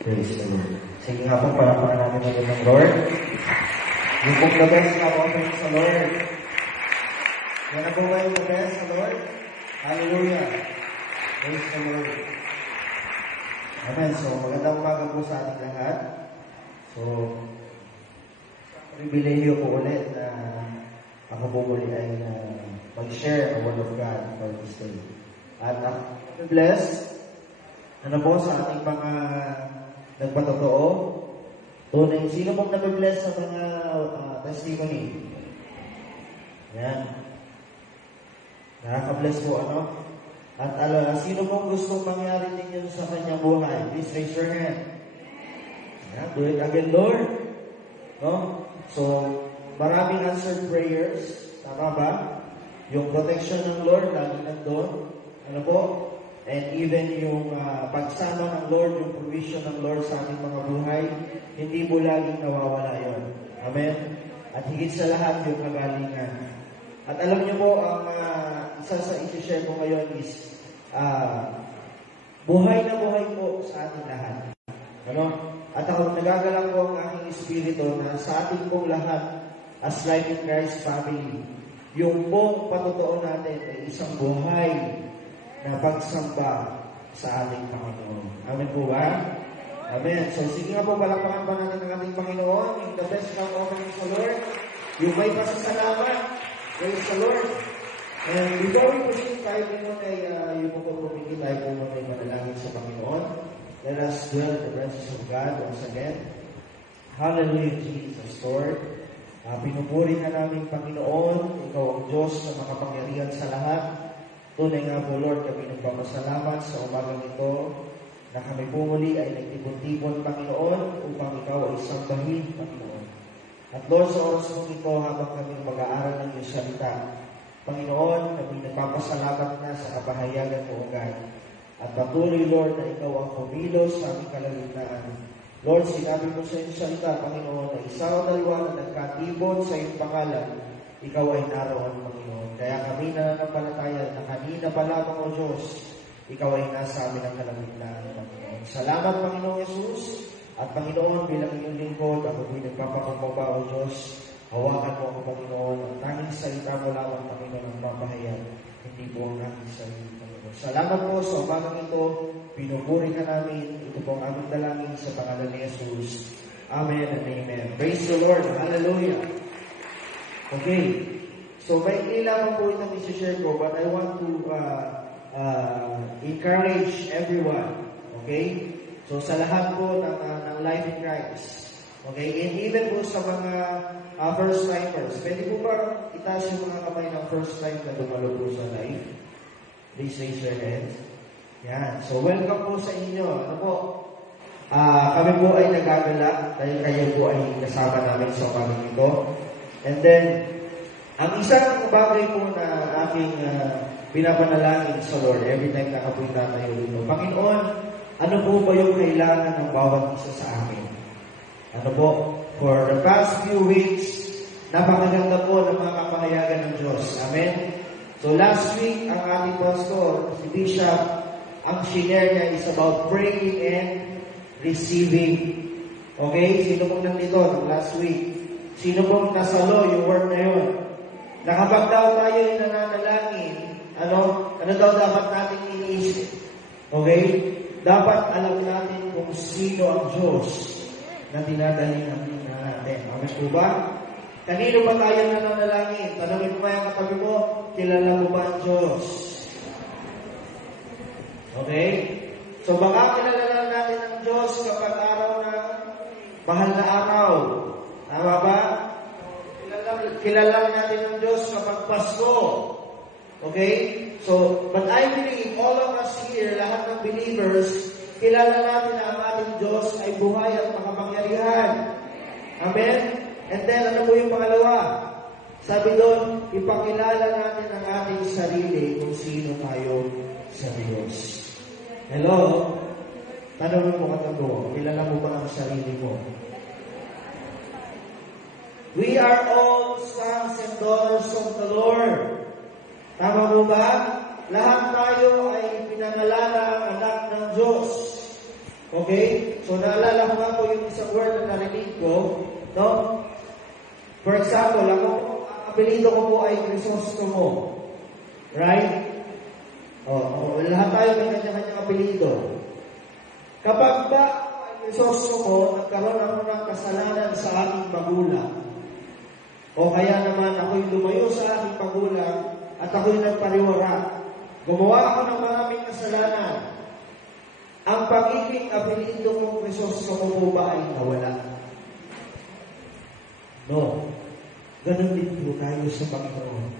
Praise the Lord. Sige nga po, palapakan natin natin ng Lord. Yung pong the best nga po, praise the Lord. Yan na po ba yung the best sa Lord? Hallelujah. Praise the Lord. Amen. So, magandang umaga po sa ating lahat. So, pribilehiyo po ulit na ako po muli ay mag-share the Word of God for this day. At ako bless po sa ating mga nagpatotoo. Tunay, sino pong nabibless sa mga testimony? Yan. Nakaka-bless po, ano? At sino pong gustong mangyari ninyo sa kanyang buhay? Please raise your hand. Yan, do it again, Lord. No? So, maraming answered prayers. Tama ba? Yung protection ng Lord, lagi nandun. Ano po? And even yung pagsama ng Lord, yung provision ng Lord sa ating mga buhay, hindi po laging nawawala yon. Amen? At higit sa lahat, yung kagalingan. At alam niyo po, ang isa sa isi-share ko ngayon is buhay na buhay po sa ating lahat. Ano? At ako nagagalak po ang aking espiritu na sa ating pong lahat as Life in Christ family, yung pong patotoo natin ay isang buhay na pagsamba sa ating Panginoon. Amen po ba? Amen. So sige nga po, palakpakan pa natin ang ating Panginoon. Yung the best ng offering sa Lord. Yung may pasasalamat. Praise the Lord. And before we proceed, tayo po muna yung po pumigil, tayo po muna ay manalangin sa Panginoon. Let us dwell in the presence of God once again. Hallelujah, Jesus, Lord. Pinupuri ka namin, Panginoon. Ikaw ang Diyos na makapangyarihan sa lahat. Tunay nga po, Lord, kami nagpapasalamat sa umagang ito na kami po muli ay nagtipon-tipon, Panginoon, upang ikaw ay sambahin, Panginoon. At Lord, sa oras mong ito, habang kami mag-aaral ng iyong salita, Panginoon, kami nagpapasalamat na sa kapahayagan mo, God. At patuloy, Lord, na ikaw ang kumilos sa aming kalagitnaan. Lord, sinabi mo sa iyong salita, Panginoon, na isa o dalawa na nagkatibon sa iyong pangalan, ikaw ay naroon, Panginoon. Kaya kami nananampalataya na kanina pa lamang, O Diyos, ikaw ay nasa amin ang kalagitnaan, Panginoon. Salamat, Panginoong Jesus. At Panginoon, bilang iyong lingkod, ako po'y nagpapakumbaba, O Diyos. Hawakan mo ako, Panginoon. Ang tanging salita mo lamang, Panginoon, ang papahayag. Hindi po ang aking salita, Panginoon. Salamat po sa umagang ito. Pinupuri ka namin. Ito po ang aming dalangin sa pangalan ni Jesus. Amen and amen. Praise the Lord. Hallelujah. Okay. So, may lamang po itong isi-share ko, but I want to encourage everyone. Okay? So, sa lahat po ng Life in Christ. Okay? And even po sa mga first-timers. Pwede po ba itaas yung mga kamay ng first-time na dumalo po sa life? Please raise your hands. Yan. So, welcome po sa inyo. Ano po? Kami po ay nagagalak dahil kayo po ay kasama namin sa umagang ito. And then, ang isang bagay po na aking pinapanalangin sa Lord every time na ako'y tatayo dito, Panginoon, ano po ba yung kailangan ng bawat isa sa amin? Ano po? For the past few weeks, napakaganda po ng mga kapahayagan ng Diyos. Amen? So last week, ang ating pastor, si Bishop, ang share niya is about praying and receiving. Okay? Sino pong nandito ng last week? Sino pong nasalo yung word na yun? Na kapag daw tayo ay nananalangin, ano daw dapat natin iniisip? Okay? Dapat alam natin kung sino ang Diyos na dinadalingan natin. Amen po ba? Kanino ba tayo nananalangin? Tanungin mo kaya katabi mo, kilala mo ba ang Diyos? Okay? So baka kilala natin ang Diyos kapag araw na mahal na araw. Tama ba? Kilala natin ang Diyos kapag Pasko. Okay? So, but I believe all of us here, lahat ng believers, kilala natin na ang ating Diyos ay buhay at makapangyarihan. Amen? And then, ano po yung pangalawa? Sabi doon, ipakilala natin ang ating sarili kung sino tayo sa Diyos. Hello? Tanong mo katabi, kilala mo ba ang sarili mo? We are all sons and daughters of the Lord. Tama mo ba? Lahat tayo ay pinangalanang anak ng Diyos. Okay? Okay? So, naalala ko nga po yung isang word na narinig ko, no? For example, ang apelido ko po ay Crisostomo. Right? Lahat tayo may kanya-kanyang apelido. Kapag ba ay Crisostomo, nagkaroon ako ng kasalanan sa aking magulang, o kaya naman ako'y lumayo sa aking magulang at ako'y nagpariwara, gumawa ako ng maraming kasalanan, ang pagiging apelido kong Crisostomo po ba ay nawala? No. Ganun din po tayo sa Panginoon.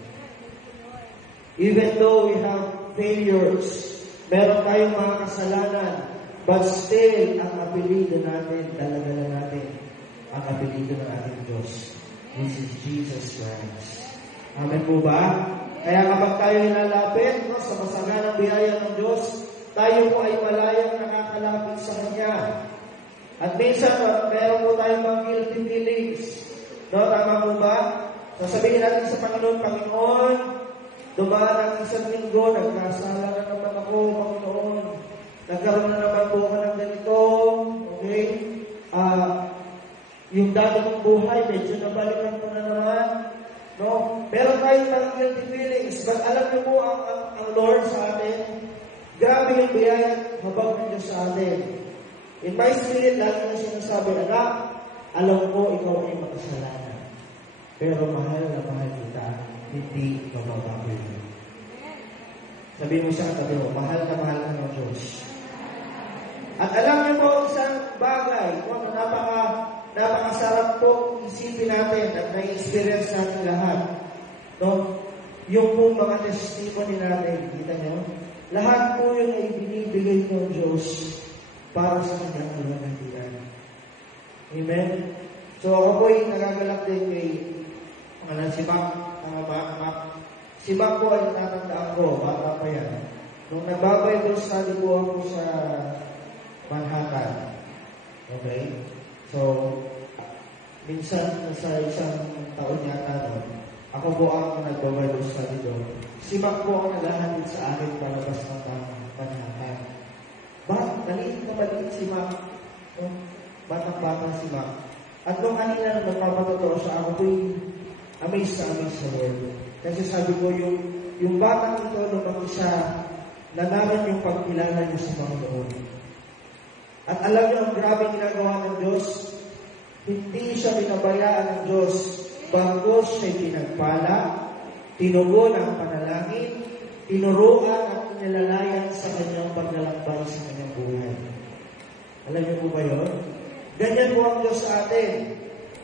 Even though we have failures, meron tayong mga kasalanan, but still, ang apelido natin, talaga na natin, ang apelido ng ating Diyos. This is Jesus Christ. Amen po ba? Kaya kapag tayo ilalapit sa masaganang biyaya ng Diyos, tayo po ay malayang nakakalapit sa Kanya. At minsan, meron po tayong mga guilty feelings. No, tama po ba? Sasabihin natin sa Panginoon, Panginoon, dumaan ang isang linggo, nagkasala na naman ako, Panginoon. Nagkaroon na naman po ako ng ganito. Okay? Yung dati kong buhay, medyo nabalikan ko na naman. No? Meron tayong mga guilty feelings. But alam niyo po, ang Lord sa atin, grabe yung biyaya habang niyo sa atin. In my spirit, lagi na sinasabi, anak, alam ko ikaw ay makasalanan. Pero mahal na mahal kita, hindi mababago yun. Sabi mo siya, sabi mo, mahal na mahal ka ng Diyos. At alam niyo po, isang bagay, napakasarap po isipin natin at na-experience natin lahat. No? Yung po mga testimony natin, kita niyo? Lahat po yung ay binibigay ng Diyos para sa kanyang kalagayan. Amen? So ako po ay nagagalak din kay si Mac. Si Mac po ay natatandaan ko, bata pa yan. Nung nagbabible study po ako sa Manhattan. Okay? So, minsan sa isang taon yata doon, ako po ang nagbabible study doon. Si Mac po ang naghahatid sa akin palabas ng Manhattan. Maliit na maliit si Mac. Batang-bata si Mac. At nung kanina na magpapatotoo siya, ako po'y amazed sa Lord. Kasi sabi ko, yung batang ito, nung siya, nanaman yung pagkilala niyo sa Panginoon. At alam niyo, ang grabe ginagawa ng Diyos, hindi siya binabayaan ng Diyos, bago siya'y pinagpala, tinugon ang panalangin, tinuruan at nilalayan sa kanyang paglalakbay sa kanyang buhay. Alam niyo po ba yun? Ganyan po ang Diyos sa atin.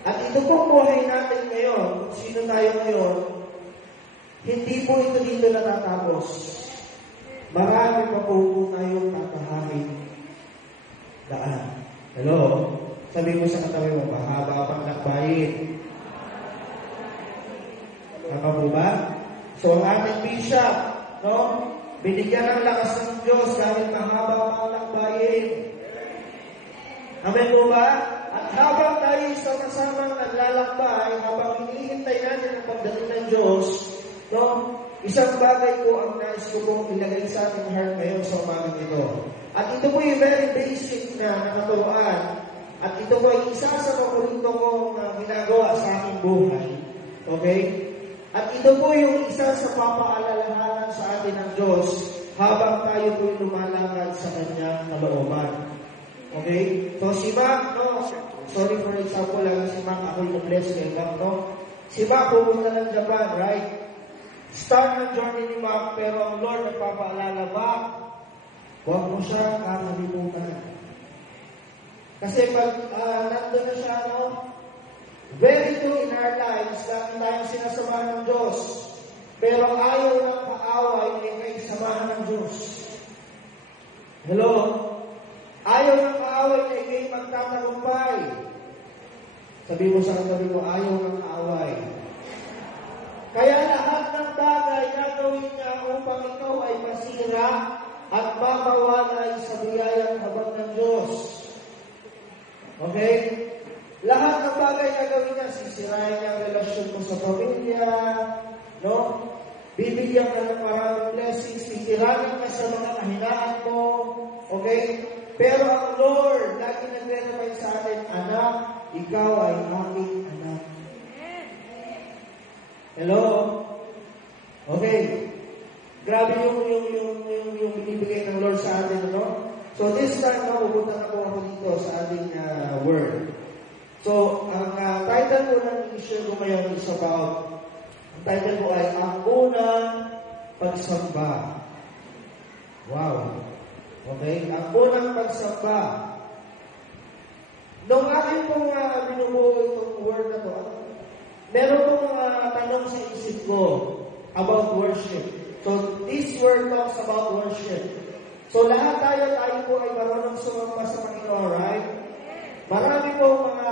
At ito pong buhay natin ngayon, sino tayo ngayon, hindi po ito dito natatapos. Marami pa po tayong tatahakin daan. Hello? Sabi mo sa katabi mo, mahaba pang lakbayin. Tama po ba? So, ang ating bishop, no? Binigyan ng lakas ng Diyos dahil mahaba pang lakbayin. Amen po ba? At habang tayo sama-sama naglalakbay, habang hinihintay natin ang pagdating ng Diyos, no? Isang bagay po ang nais ko pong ilagay sa ating heart ngayon sa umagang ito. At ito po yung very basic na nakaturuan. At ito po ay isa sa paborito kong ginagawa sa aking buhay. Okay? At ito po yung isa sa papaalalahanan sa atin ng Diyos habang tayo po lumalakad sa kanyang kalooban. Okay? So, si Mac, no? Sorry for example lang, si Mac, ako'y na-bless kay Mac, no? Si Mac, pumunta ng Japan, right? Start ng journey ni Mac, pero ang Lord nagpapaalala, Mac, huwag mo siya kakalimutan. Kasi pag nandun na siya, no? Very true in our lives, dahil tayong sinasamahan ng Diyos. Pero ayaw ng kaaway ay may samahan ng Diyos. Hello? Ayaw ng kaaway na ikay magtatagumpay. Sabi mo sa katabi mo, ayaw ng kaaway. Kaya lahat ng bagay gagawin niya upang ikaw ay masira at mawawala sa biyayang habag ng Diyos. Okay? Lahat ng bagay gagawin niya, sisirain niya ang relasyon mo sa pamilya, no? Bibigyan ka ng maraming blessings, titiranin ka sa mga kahinaan mo, okay? Pero ang Lord, lagi nagre-remind sa atin, anak, ikaw ay aking anak. Hello? Okay. Grabe yung binibigay ng Lord sa atin, ano? So this time, pupunta na po ako dito sa ating word. So, ang title ko ng i-share ko ngayon is about, ang title ko ay, Ang Unang Pagsamba. Wow. Okay? Ang unang pagsamba. Nung aking pong binubuo itong word na to, meron pong tanong sa isip ko about worship. So, this word talks about worship. So, lahat tayo po ay marunong sumamba sa Panginoon, right? Marami po mga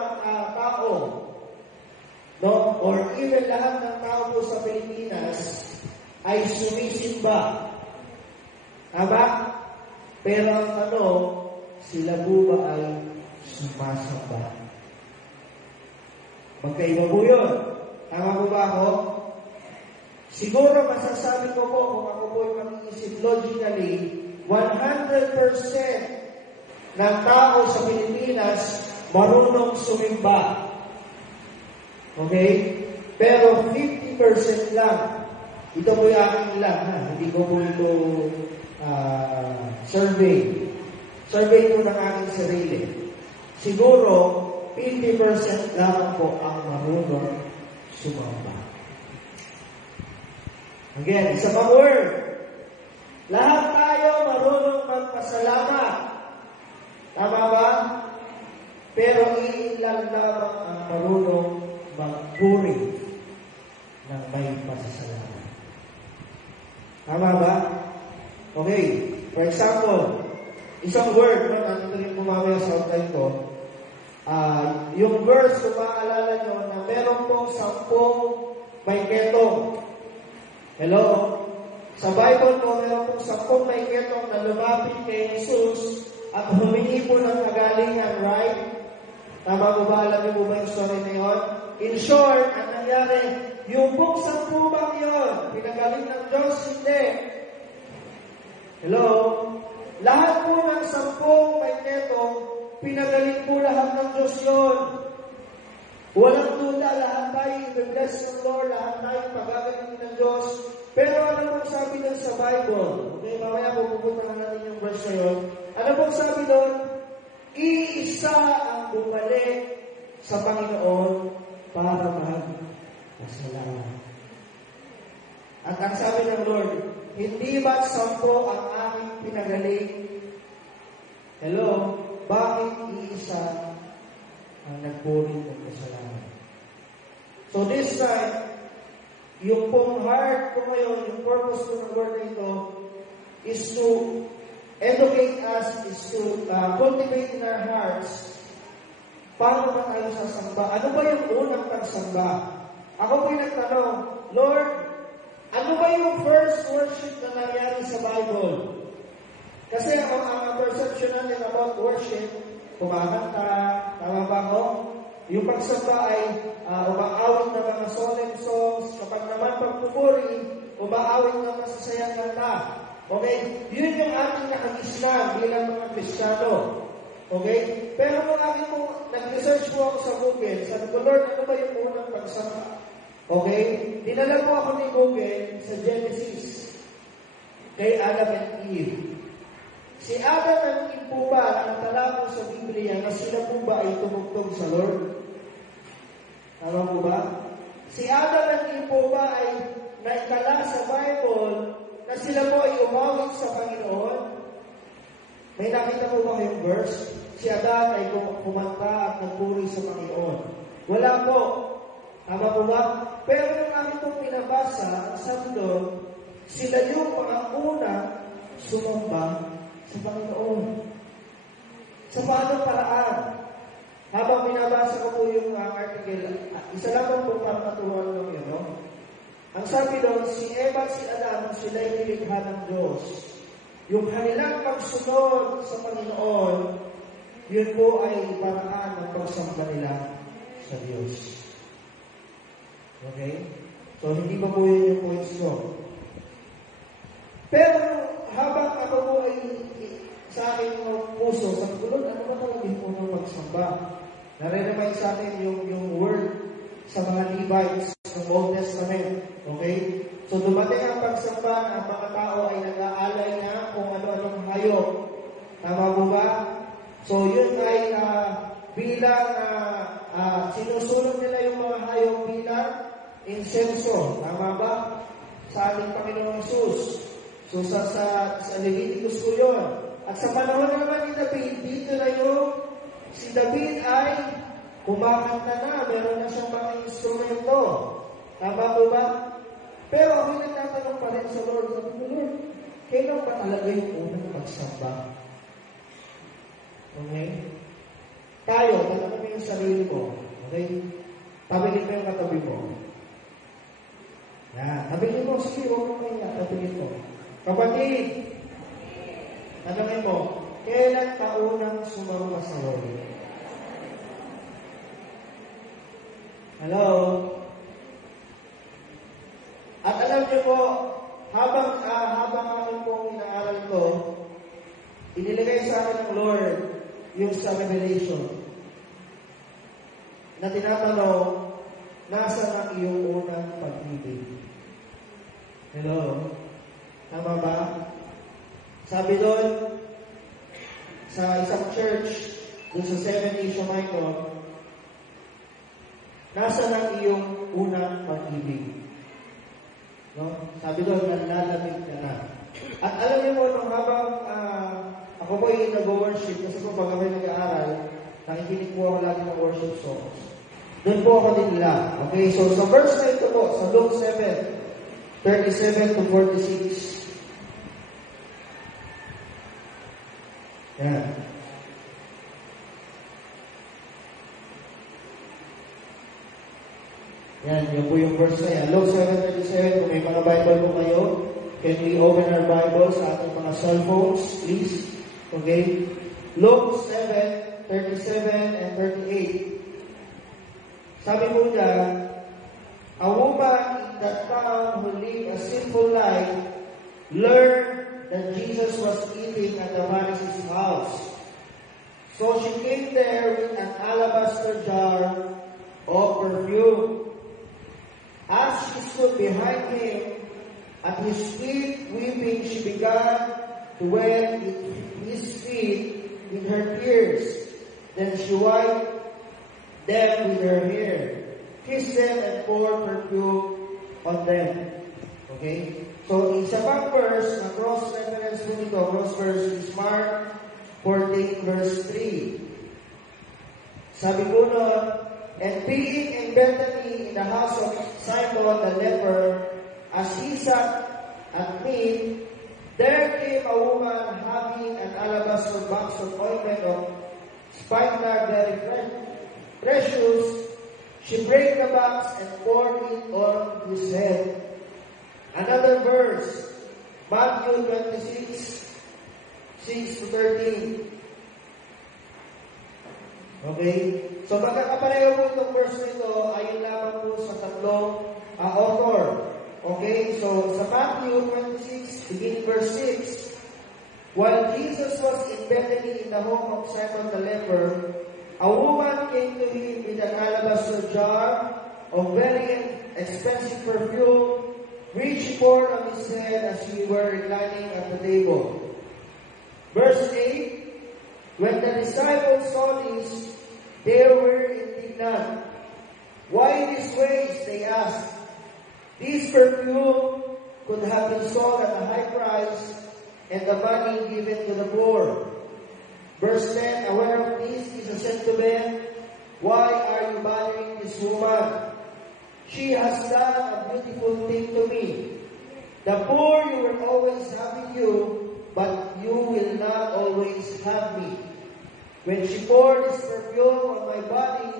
tao, no? Or even lahat ng tao po sa Pilipinas ay sumisimba. Tama? Pero ang tanong, sila po ba ay sumasamba? Magkaiba po yun. Tama po ba ako? Siguro masasabi ko po, kung ako po ay mag-iisip logically, 100% ng tao sa Pilipinas marunong sumimba. Okay? Pero 50% lang. Ito po yung aking lang, ha? Hindi ko po ito survey. Survey po ng aking sarili. Siguro, 50% lang po ang marunong sumamba. Again, isa pang word. Lahat tayo marunong magpasalamat. Tama ba? Pero ilan lamang ang marunong magpuri ng may pasasalamat. Tama ba? Okay. For example, isang word, no, nandito rin pumamaya sa outline ko, yung verse, kung maaalala nyo, na meron pong 10 may ketong. Hello? Sa Bible po, meron pong 10 may ketong na lumapit kay Jesus at humingi po ng kagalingan, right? Tama po ba? Alam niyo po ba yung story na yun? In short, ang nangyari, yung pong 10 bang yun, pinagaling ng Diyos, hindi. Hello? Lahat po ng 10 may ketong, pinagaling po lahat ng Diyos yun. Walang duda, lahat tayo i-bless ng Lord, lahat tayo pagagaling ng Diyos. Pero ano pong sabi doon sa Bible? Okay, mamaya pupunta na natin yung verse na yun. Ano pong sabi doon? Iisa ang bumalik sa Panginoon para magpasalamat. At ang sabi ng Lord, hindi ba 10 ang aking pinagaling? Hello? Bakit iisa ang nagpuri ng kasalanan? So this time, yung pong heart ko ngayon, yung purpose ko ng word na ito, is to educate us, is to cultivate in our hearts, paano ba tayo sasamba? Ano ba yung unang pagsamba? Ako po nagtanong, Lord, ano ba yung first worship na nangyari sa Bible? Kasi ang perception natin about worship, kumakanta, tama ba ko? Yung pagsamba ay umaawit ng mga solemn songs. Kapag naman pagpupuri, umaawit ng masasayang kanta. Okay? Yun yung ating nakagisna bilang mga Kristiyano. Okay? Pero kung aking po, nag-research po ako sa Google, sabi ko, Lord, ano ba yung unang pagsamba? Okay? Dinala po ako ni Google sa Genesis kay Adam and Eve. Si Adam and Eve po ba, ang tala po sa Biblia, na sila po ba ay tumugtog sa Lord? Tama po ba? Si Adam and Eve po ba ay naitala sa Bible na sila po ay umawit sa Panginoon? May nakita po ba kayong verse? Si Adam ay kumanta at nagpuri sa Panginoon. Wala po. Tama po ba? Pero yung aking pong pinabasa, sabi doon, sila yung mga una sumamba sa Panginoon. Sa paano paraan? Habang binabasa ko po yung article, isa lang po para maturuan lang yun, no? Ang sabi doon, si Eva at si Adam, sila'y nilikha ng Diyos. Yung kanilang pagsunod sa Panginoon, yun po ay paraan ng pagsamba nila sa Diyos. Okay? So, hindi pa po yun yung points ko. Pero, habang ako po ay sa aking puso, sabi ko, Lord, ano ba talaga yung unang pagsamba? Nare-remind sa atin yung word sa mga Levites ng Old Testament. Okay? So dumating ang pagsamba na ang mga tao ay nag-aalay na kung ano-anong hayop. Tama po ba? So yun ay bilang sinusulong nila yung mga hayop bilang insenso. Tama ba? Sa ating Panginoong Hesus. So sa Leviticus ko yun. At sa panahon naman ni David, dito na si David ay kumakanta na, meron na siyang mga instrumento. Tama po ba? Pero ako nagtatanong pa rin sa Lord, sabi ko, Lord, kailan ba talaga yung unang magsamba? Okay? Tayo, tanongin mo yung sarili mo. Okay? Tabilin mo yung katabi mo. Yan. Tabilin mo, sige, huwag mo kaya, tabilin mo. Kapatid, tanongin mo, kailan ka unang sumamba sa Lord? Hello? At alam niyo po, habang ako pong inaaral ko, inilagay sa akin ng Lord yung sa Revelation na tinatanong, nasa ang iyong unang pag-ibig? Hello? Tama ba? Sabi doon, sa isang church, doon sa 7 Asia Minor, nasa ang iyong unang pag-ibig? No? Sabi doon, nanlalamig ka na. At alam niyo po, nung habang ako po yung nag-worship, kasi po pag kami nag-aaral, nakikinig po ako lagi ng worship songs. Doon po ako dinila. Okay, so sa verse na ito po, sa Luke 7:37 to 46. Yan. Yan, yun po yung verse na yan. Luke 7:37, kung may mga Bible po kayo, can we open our Bible sa ating mga cellphones, please? Okay? Luke 7:37 and 38. Sabi po niya, a woman in that town who lived a sinful life learned that Jesus was eating at the Pharisee's house. So she came there with an alabaster jar of perfume. As she stood behind him, at his feet weeping, she began to wet his feet with her tears. Then she wiped them with her hair, kissed them, and poured perfume on them. Okay? So, isa pang verse, na cross-reference po nito, cross-verse is Mark 14, verse 3. Sabi po nun, and being in Bethany in the house of Simon the leper, as he sat at meat, there came a woman having an alabaster box of ointment of spikenard very precious. She brake the box and poured it on his head. Another verse, Matthew 26, 6 to 13. Okay? So, magkakapareho po itong verse nito, ayon lamang po sa tatlong author. Okay? So, sa Matthew 26, beginning verse 6, while Jesus was in Bethany in the home of Simon the leper, a woman came to him with an alabaster jar of very expensive perfume, which she poured on his head as he were reclining at the table. Verse 8, when the disciples saw this, they were indignant. Why this waste, they asked. This perfume could have been sold at a high price and the money given to the poor. Verse 10, aware of this, Jesus said to them, why are you bothering this woman? She has done a beautiful thing to me. The poor you will always have with you, but you will not always have me. When she poured this perfume on my body,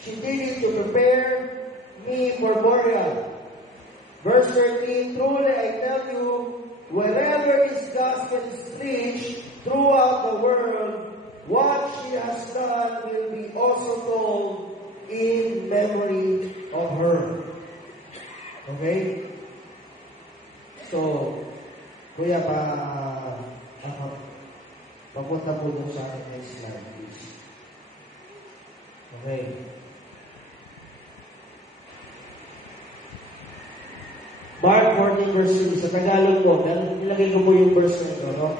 she did it to prepare me for burial. Verse 13, truly I tell you, wherever this gospel is preached throughout the world, what she has done will be also told in memory of her. Okay? So, Kuya, Papunta po dun sa ating next slide, please. Okay. Mark 14 verse 3. Sa Tagalog po, nilagay ko po yung verse na ito, no?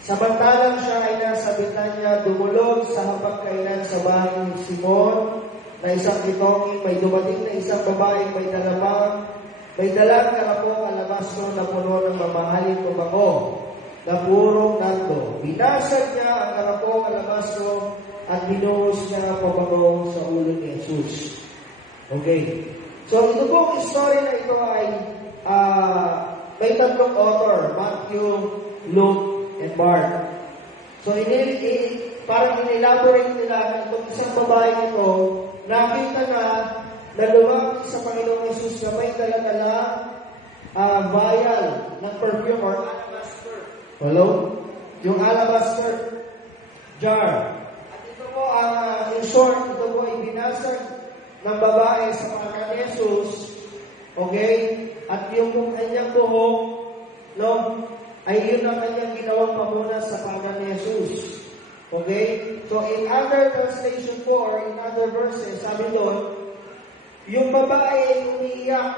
Samantalang siya ay nasa Betanya, dumulog sa hapagkainan sa bahay ni Simon, na isang kitongin, may dumating na isang babaeng may dalang karapong alabastro na puno ng mamahaling pabango, na purong nando. Binasag niya ang karapong alabastro at binuhos niya ang pabango sa ulo ni Jesus. Okay. So, ito pong story na ito ay may tatlong author, Matthew, Luke, and Mark. So, parang in-elaborate nila na itong isang babae ito, nakita na lumapit sa Panginoong Jesus na may dala-dala vial ng perfume or alabaster. Hello? Yung alabaster jar. At ito po, in short, ito po ay binasag ng babae sa pangalan ni Jesus. Okay? At yung kanyang buhok, no, ay yun ang kanyang ginawang pamunas sa pangalan ni Jesus. Okay? So, in other translation po, or in other verses, sabi doon, yung babae ay umiiyak.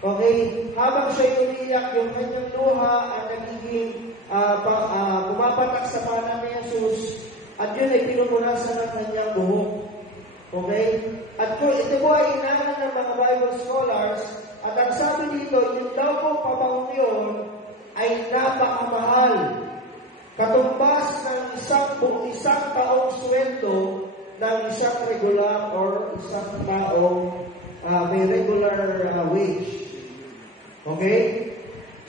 Okay? Habang siya umiiyak, yung kanyang luha ay nagiging pumapatak sa pangalan ni Jesus, at yun ay pinumunasan ng kanyang buhok. Okay? At kung ito po ay inaano ng mga Bible scholars, at ang sabi dito, yung daw po pabango yun ay napakamahal. Katumbas ng isang taong sweldo ng isang regular or isang taong may regular wage. Okay?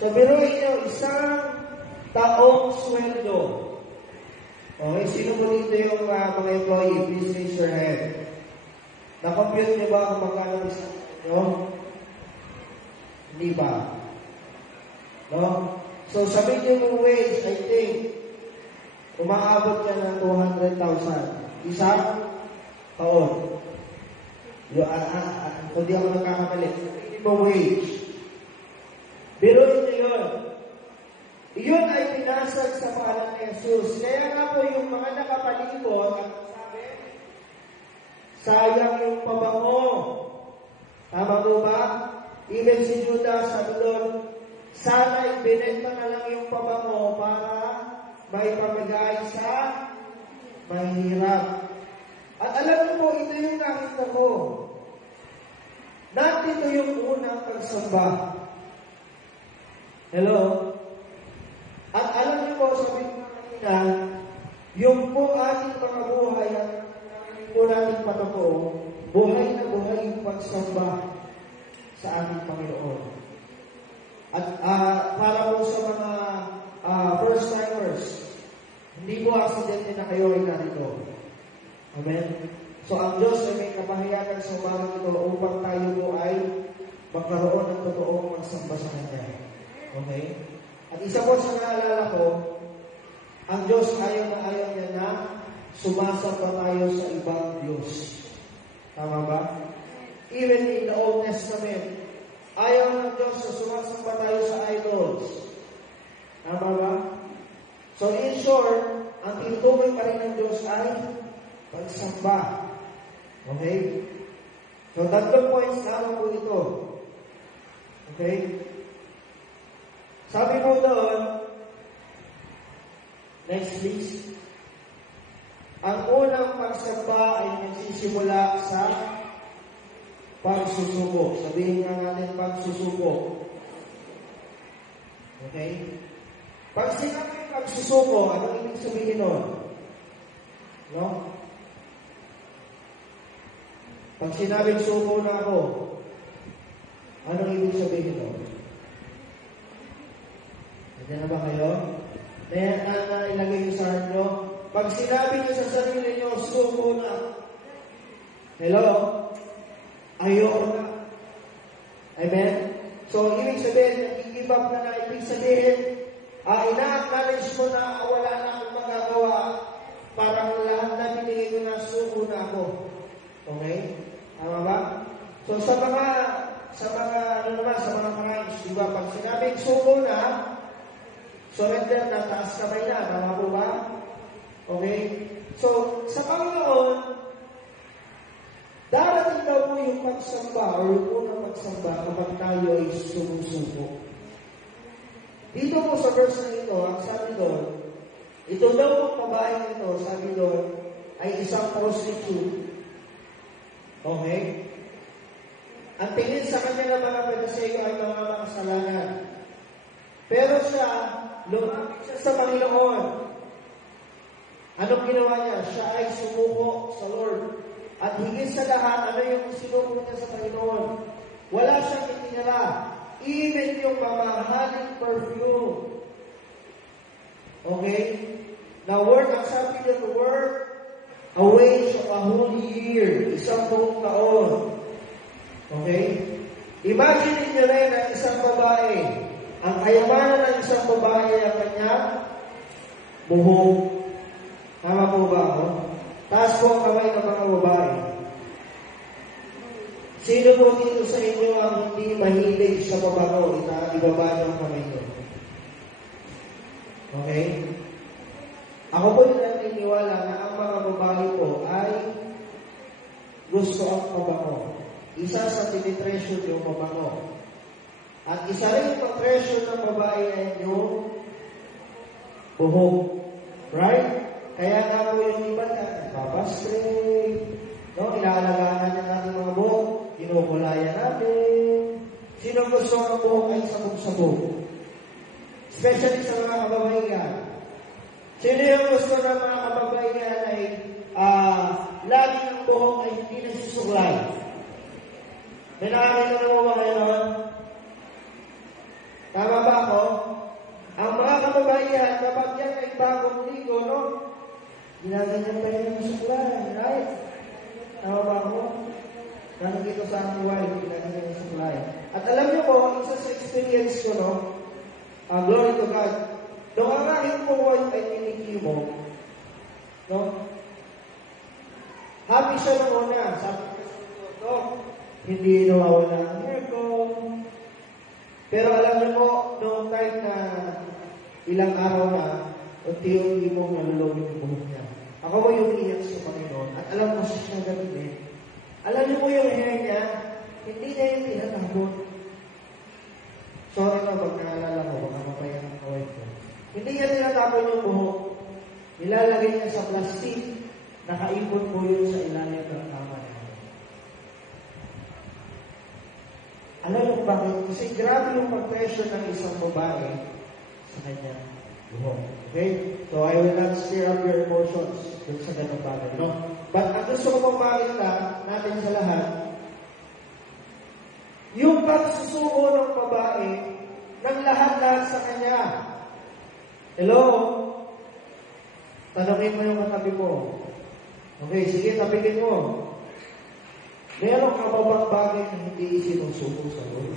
So, biruin nyo, isang taong sweldo. Okay? Sino mo dito yung mga employee? Please raise your hand. Na-compute niyo ba kung magkano isang sweldo? Hindi ba? No? So, sa minimum wage, I think, umaabot ka ng 200,000. Isang taon. Kung di ako nagkakamali, minimum wage. Biruin niyo yun. Iyon ay pinasag sa pangalan ni Jesus. Kaya nga po yung mga nakapalibot, ang sabi, sayang yung pabango. Tama po ba? Even si Judas, sabi doon, sana ibinenta na lang yung pabango para may pamigay sa mahirap. At alam niyo po, ito yung nakita ko. Dati ito yung unang pagsamba. Hello? At alam niyo po, sabi ko kanina, yung po ating mga buhay at yung po natin patotoo, buhay na buhay yung pagsamba sa ating Panginoon. At para po sa mga first-timers, hindi po aksidente na kayo ay narito. Amen? So, ang Diyos ay may kapahayagan sa umagang ito upang tayo po ay magkaroon ng totoong magsamba sa Kanya. Okay? At isa po sa naalala ko, ang Diyos ayaw niya na sumasamba tayo sa ibang Diyos. Tama ba? Even in the Old Testament, ayaw ng Diyos na sumasamba tayo sa idols. Tama ba? So in short, ang tinutukoy pa rin ng Diyos ay pagsamba. Okay? So 3 points na po ito. Okay? Sabi mo doon, next please, ang unang pagsamba ay nagsisimula sa pagsusuko. Sabihin nga natin pagsusuko. Okay? Pag sinabing pagsusuko, anong ibig sabihin nun? No? Pag sinabing suko na ako, anong ibig sabihin nun? Nandiyan na ba kayo? Ilagay nyo sa inyo. Pag sinabi nyo sa sarili nyo, suko na. Hello? Ayaw na. Amen? So, ibig sabihin, nag-give up na. Ibig sabihin, ina-acknowledge mo na wala na akong magagawa. Parang lahat na binigay ko na, suko na ako. Okay? Tama ba? So, sa mga crimes, diba? Pag sinabing suko na, surrender na, taas kamay na. Tama po ba? Okay? So, sa Panginoon, darating daw po yung pagsamba o yung unang pagsamba kapag tayo ay sumusuko. Dito po sa verse na ito, ang sabi doon, ito daw pong babaeng ito, sabi doon, ay isang prostitute. Okay? Ang tingin sa kanya ng mga Pariseo ay mga makasalanan. Pero siya, lumapit siya sa Panginoon. Anong ginawa niya? Siya ay sumuko sa Lord. At higit sa lahat, ano yung sinuko niya sa Panginoon? Wala siyang itinala. Even yung mamahaling perfume. Okay? Now, word, ang sabi ng word, a wage of a whole year. Isang buong taon. Okay? Imagine niyo rin ang isang babae. Ang kayamanan ng isang babae ang kanyang buhok. Tama po ba ako? Taas po ang kamay ng mga babae. Sino po dito sa inyo ang hindi mahilig sa babae? Ibaba niyo ang kamay niyo. Okay? Ako po yung naniniwala na ang mga babae po ay gusto ang mabango. Isa sa tinitreasure yung mabango. At isa rin yung treasure ng babae ay yung buhok. Right? Kaya nga po yung iba na nagpapastrip, no? Inaalagaan natin natin mga buhok, kinukulayan natin. Sino gusto ng buhok ay sabog-sabog? Especially sa mga kababaihan. Sino yung gusto ng mga kababaihan ay lagi ng buhok ay hindi nasusuklay? May nakakita mo ba kayo noon? Tama ba ako? Ang mga kababaihan, kapag yan ay bagong ligo, no? Ginaganyan pa yun yung suklay, right? Tama ba ako? Nakikita sa aking wife, ginaganyan yung suklay. At alam niyo po, isa sa experience ko, no? Glory to God. Nung ang aking po wife ay tinikimo, no? Happy siya nung una. Sabi ko, hindi nawawala ang hair ko. Pero alam niyo po, noong time na ilang araw na, unti-unti mo nalulungin yung buhok niya. Ako mo yung iyak sa Panginoon. At alam mo siya ganun eh. Alam niyo po yung hair niya, hindi niya yung tinatapon. Sorry na, pag naalala ko, baka mapaya ng kaway ko. Hindi niya tinatapon yung buhok. Nilalagay niya sa plastic, nakaipon po yun sa ilalim ng kama niya. Alam mo bakit? Kasi grabe yung pag-pressure ng isang babae sa kanya buhok. Okay? So, I will not stir up your emotions dun sa ganang bagay, no? But ang gusto ko pong makita natin sa lahat, yung pagsusuko ng babae ng lahat-lahat sa kanya. Hello? Tanungin mo yung katabi mo. Okay, sige, tabigin mo. Meron ka ba bang bagay na hindi sinusuko sa Lord?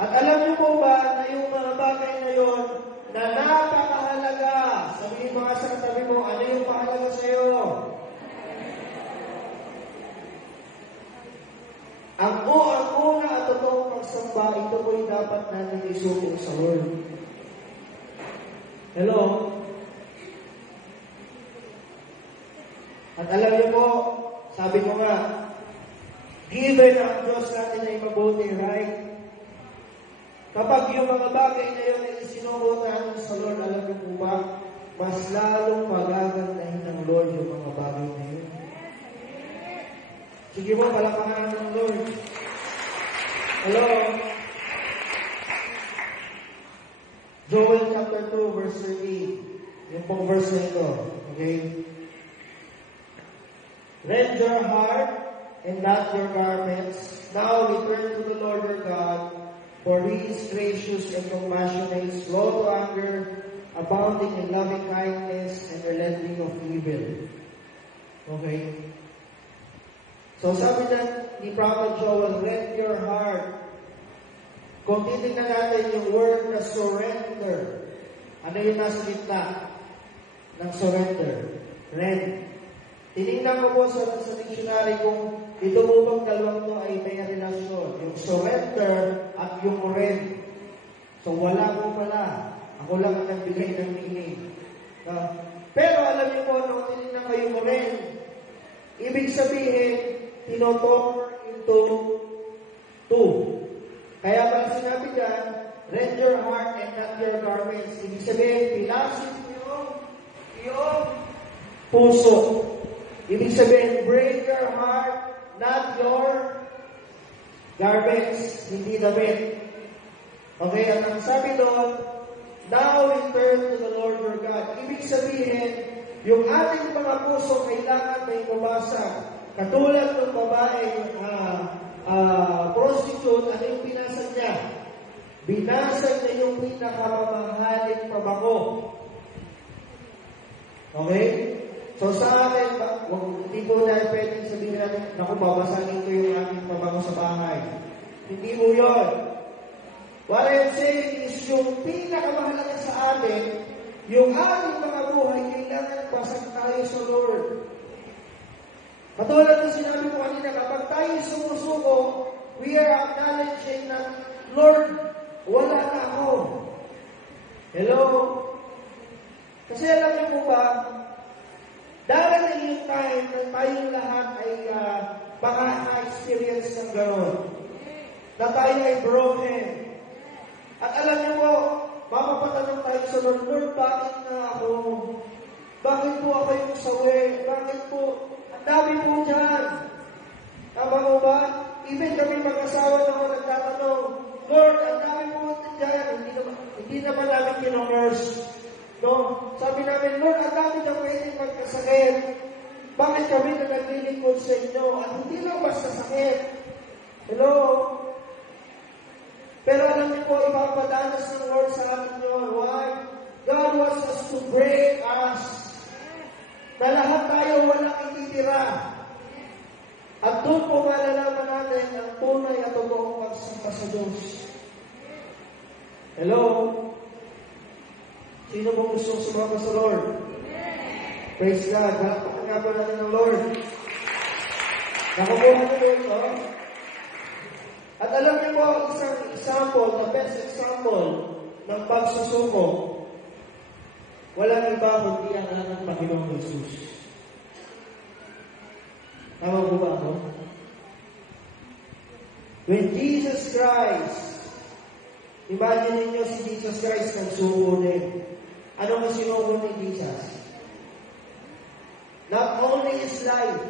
At alam niyo po ba na yung mga bagay na yun na napakahalaga? Sabihin mo nga sa katabi mo, ano yung mahalaga sa iyo? Ang una at totoong pagsamba, ito po'y dapat natin isuko sa Lord. Hello? At alam niyo po, sabi ko nga, given ang Diyos natin ay mabuti, right? Kapag yung mga bagay na yun ay isinuko natin sa Lord, alam niyo po ba, mas lalong magagandahin ng Lord yung mga bagay na yun. Sige mo, palakpakan ng Lord. Hello? Joel chapter 2, verse 13. Yung pong verse na ito. Okay? Rend your heart and not your garments. Now return to the Lord your God, for He is gracious and compassionate, slow to anger, abounding in loving kindness and relenting of evil. Okay? So sabi na ni Prophet Joel, rend your heart. Kung titignan natin yung word na surrender, ano yung nasa gitna ng surrender? Rend. Tinignan ko po sa dictionary kung ito po bang dalawang to ay may relasyon. Yung surrender at yung rend. So wala po pala. Ako lang ang nagbigay ng meaning. Pero alam niyo po, nung tinignan kayo mo rin, ibig sabihin, tinotor into two. Kaya ba sinabi dyan, rend your heart and not your garments. Ibig sabihin, pilasin mo yung puso. Ibig sabihin, break your heart, not your garments, hindi damit. Okay, at ang sabi doon, now return to the Lord your God. Ibig sabihin, yung ating mga puso kailangan may mabasa. Katulad ng babae, prostitute, ano yung binasag niya? Binasag niya yung pinakamamahaling pabango. Okay? So sa atin, hindi po na pwedeng sabihin natin, naku, babasagin ko yung aking pabango sa bahay. Hindi mo yun. What I'm saying is yung pinakamahalaga sa atin, yung ating mga buhay, kailangan basag tayo sa Lord. Katulad ng sinabi ko kanina, kapag tayo sumusuko, we are acknowledging na, Lord, wala na ako. Hello? Kasi alam niyo po ba, darating yung time na tayong lahat ay maka-experience ng gano'n. Na tayo ay broken. At alam niyo po, mapapatanong tayo sa Lord, Lord, bakit na ako? Bakit po ako yung sawi? Bakit po? Ang dami po dyan. Tama mo ba? Even kami mag-asawa naman nagtatanong, Lord, ang dami po dyan. Hindi naman namin kinonurse. No? Sabi namin, Lord, ang dami na pwedeng magkasakit. Bakit kami na naglilingkod sa inyo? At hindi lang basta sakit. Hello? Pero alam niyo po, ipapadanas ng Lord sa atin yun. Why? God wants us to break us. Na lahat tayo walang ititira. At doon po malalaman natin ang tunay at totoong pagsamba sa Diyos. Hello? Sino po gusto sumama sa Lord? Praise God. Palakpakan nga po natin ng Lord. Nakukuha na dito. At alam niyo po, isang example, the best example ng pagsusuko, walang iba kundi ang anak ng Panginoong Jesus. Tama po ba ako? When Jesus Christ, imagine niyo si Jesus Christ nagsuko din. Ano ang sinuko ni Jesus? Not only his life.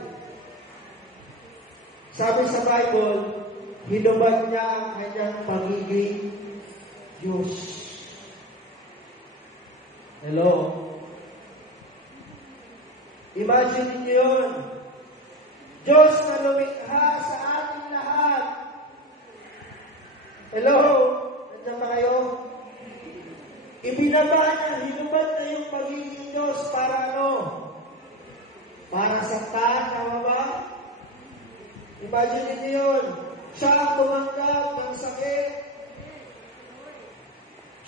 Sabi sa Bible, hinubad niya ang kanyang pagiging Diyos. Hello? Imagine niyo yun. Diyos na lumikha sa ating lahat. Hello? Nandiyan ba kayo? Ibinaba niya, hinubad na yung pagiging Diyos para ano? Para saktan, tama ba? Imagine niyo yun. Siya ang tumanggap ng sakit.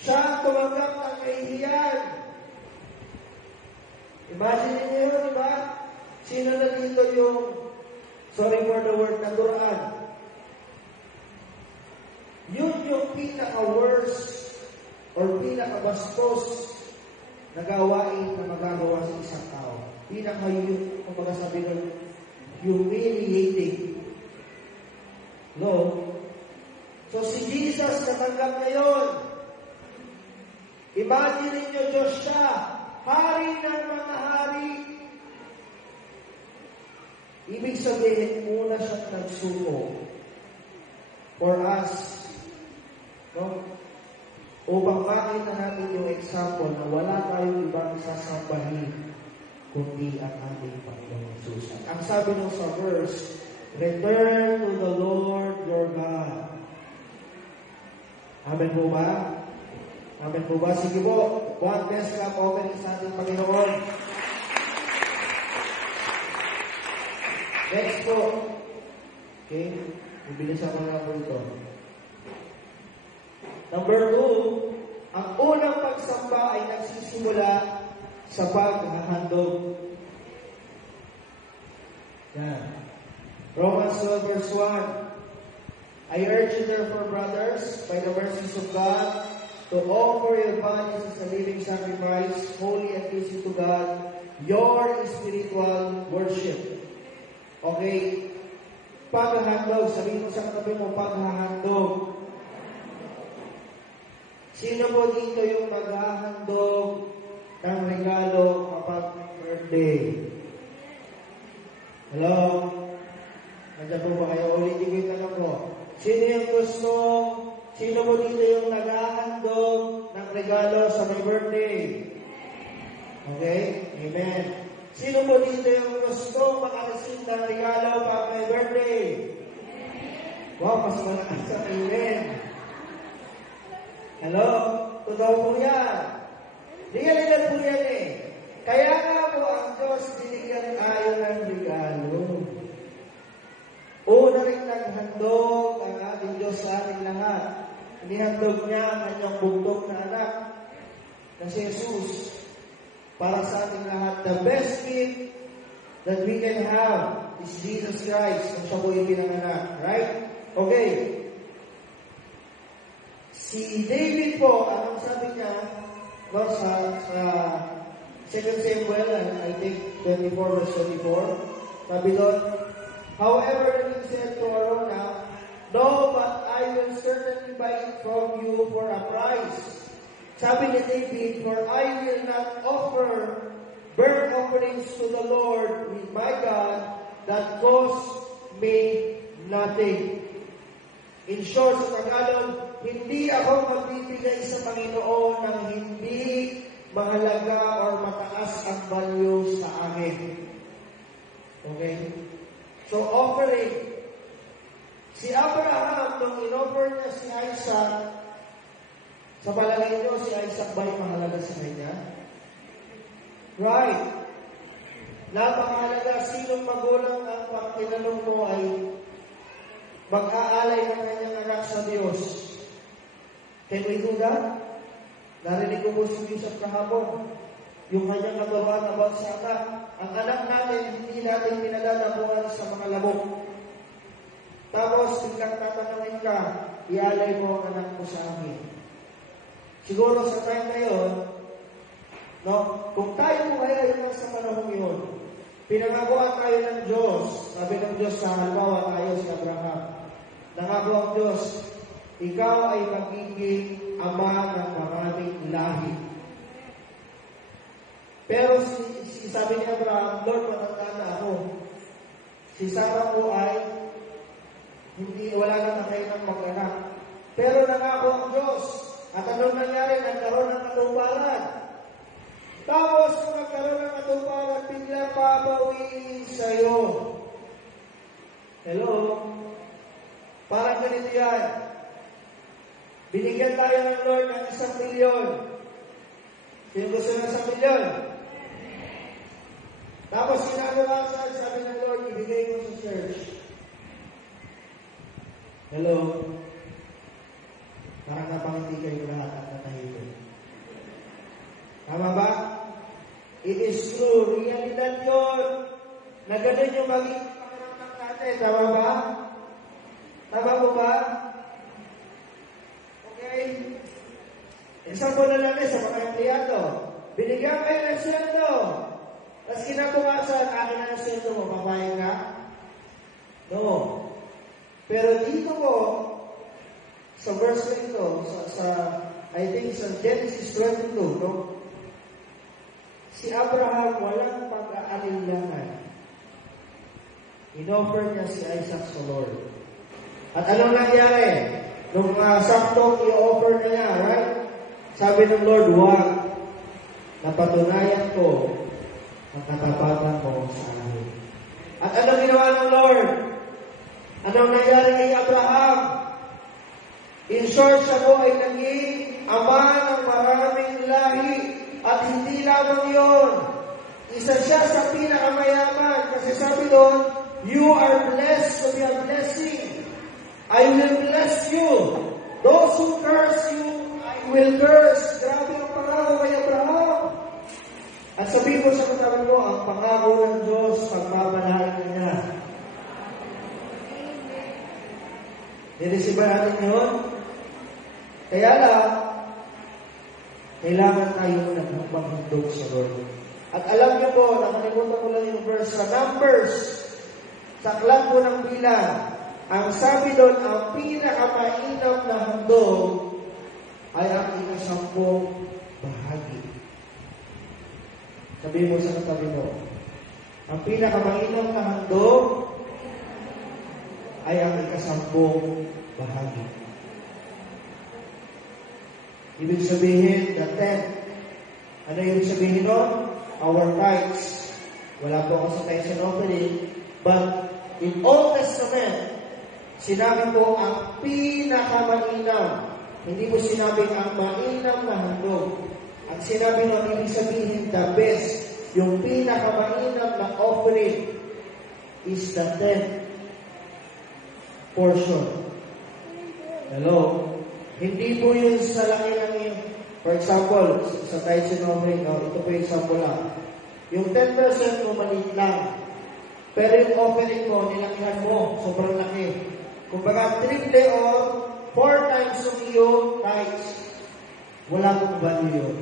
Siya ang tumanggap ng kahihiyan. Imagine niyo yun, diba? Sino na dito yung, sorry for the word, natural? Yun yung pinaka-worst or pinaka-bastos na gawain na magagawa sa isang tao. Pinaka-yung, kung sabi nun, humiliating. No? So si Jesus natanggap ngayon. Imagine ninyo, Diyos siya, hari ng mga hari. Ibig sabihin, muna siyang nagsuko for us. No? Upang makita natin yung example na wala tayong ibang sasambahin kundi ang ating Panginoong Jesus. Ang sabi nung sa verse, return to the Lord your God. Amen po ba? Amen po ba? Sige po. One best clap opening sa ating Panginoon. Next po. Okay? Bibilisan ko na po ito. Number 2, ang unang pagsamba ay nagsisimula sa paghahandog. Yan. Romans 12 verse 1. I urge you therefore, brothers, by the mercies of God, to offer your bodies as a living sacrifice, holy and pleasing to God, your spiritual worship. Okay? Paghahandog. Sabihin mo sa katabi mo, paghahandog. Sino po dito yung maghahandog ng regalo kapag birthday? Hello? Nandiyan po ba kayo? Ulitin ko yung tanong ko. Sino po dito yung naghahandog ng regalo sa may birthday? Okay? Amen. Sino po dito yung gusto makareceive ng regalo pag may birthday? Wow, mas malakas sa amen. Hello? Totoo po yan. Ligan po yan eh. Kaya nga po ang Diyos binigyan tayo ng regalo. Una rin naghandog ang ating Diyos sa ating lahat. Inihandog niya ang kanyang bugtong na anak na si Jesus para sa ating lahat. The best gift that we can have is Jesus Christ kung siya po yung pinanganak. Right? Okay. Si David po, anong sabi niya sa 2 Samuel, I think 24 verse 24, sabi doon, however, he said to Araunah, no, but I will certainly buy it from you for a price. Sabi ni David, for I will not offer burnt offerings to the Lord with my God that cost me nothing. In short, sa Tagalog, hindi ako magbibigay sa Panginoon ng hindi mahalaga or mataas ang value sa akin. Okay? So, offering. Si Abraham, nung in-offer niya si Isaac, sa palagay niyo, si Isaac ba yung mahalaga sa kanya? Right. Napakahalaga, sinong magulang ang pagtinanong mo ay mag-aalay ng kanyang anak sa Diyos. Can we do that? Narinig ko po si Yusuf kahapon. Yung kanyang katuruan about sa anak. Ang anak natin, hindi natin pinadadamuhan sa mga lamok. Tapos, biglang tatanungin ka, ialay mo ang anak mo sa akin. Siguro sa time na yun, no, kung tayo po kaya yung nasa panahon yun, pinangakuan tayo ng Diyos, sabi ng Diyos sa halimbawa tayo si Abraham, nangako ang Diyos, ikaw ay magiging ama ng maraming lahi. Pero sabi ni Abraham, Lord, matanda na ako. Si Sarah po ay wala na kayo ng mag-anak. Pero nangako ang Diyos. At anong nangyari? Nagkaroon ng katuparan. Tapos, kung nagkaroon ng katuparan, bigla papawiin sa'yo. Hello? Parang ganito yan. Binigyan tayo ng Lord ng 1 milyon. Sino gusto ng 1 milyon? Tapos, sinalawasan, sabi ng Lord, ibigay mo sa church. Hello? Parang napangiti kayo lahat at natahimik. Tama ba? It is true. Realidad yun. Na ganun yung magiging pakiramdam natin. Tama ba? Tama po ba? Okay? Example na lang sa mga empleyado. Binigyan kayo ng sweldo. Tapos kinabukasan, akin na ng sweldo mo. Papayag ka? No. Pero dito po, sa verse na ito, I think sa Genesis 22, no? Si Abraham walang pag-aalinlangan. In-offer niya si Isaac sa Lord. At anong nangyari? Nung saktong i-offer niya, right? Sabi ng Lord, wag. Napatunayan ko ang katapatan mo sa amin. At anong ginawa ng Lord? Anong nangyari kay Abraham? In short, siya po ay naging ama ng maraming lahi. At hindi lamang yun. Isa siya sa pinakamayaman. Kasi sabi doon, you are blessed to be a blessing. I will bless you. Those who curse you, I will curse. Grabe ang pangako kay Abraham. At sabihin ko sa katawan mo, ang pangako ng Diyos, pagmamalain niya. Niresiba natin yun. Kaya lang, Kailangan tayo maghandog sa Lord. At alam niyo po, nakalimutan ko lang yung verse sa Numbers, sa aklat po ng bilang, ang sabi doon, ang pinakamainam na handog ay ang ikasampung bahagi. Sabi mo sa katabi mo, ang pinakamainam na handog ay ang ikasampung bahagi. Ibig sabihin, the tenth. Ano ibig sabihin nun? Our rights. Wala po ako sa tithes and offering. But in Old Testament, sinabi po ang pinakamainam. Hindi po sinabi ang mainam na handog. Ang sinabi nun, ibig sabihin, the best. Yung pinakamainam na offering is the tenth portion. Hello? Hindi po yun sa laki lang yun. For example, sa tithes and offering, ito po yung example lang. Yung 10% mo maliit lang. Pero yung offering mo, nilakihan mo, sobrang laki. Kumbaga, triple or 4 times yung iyong tithes. Wala pong value yun.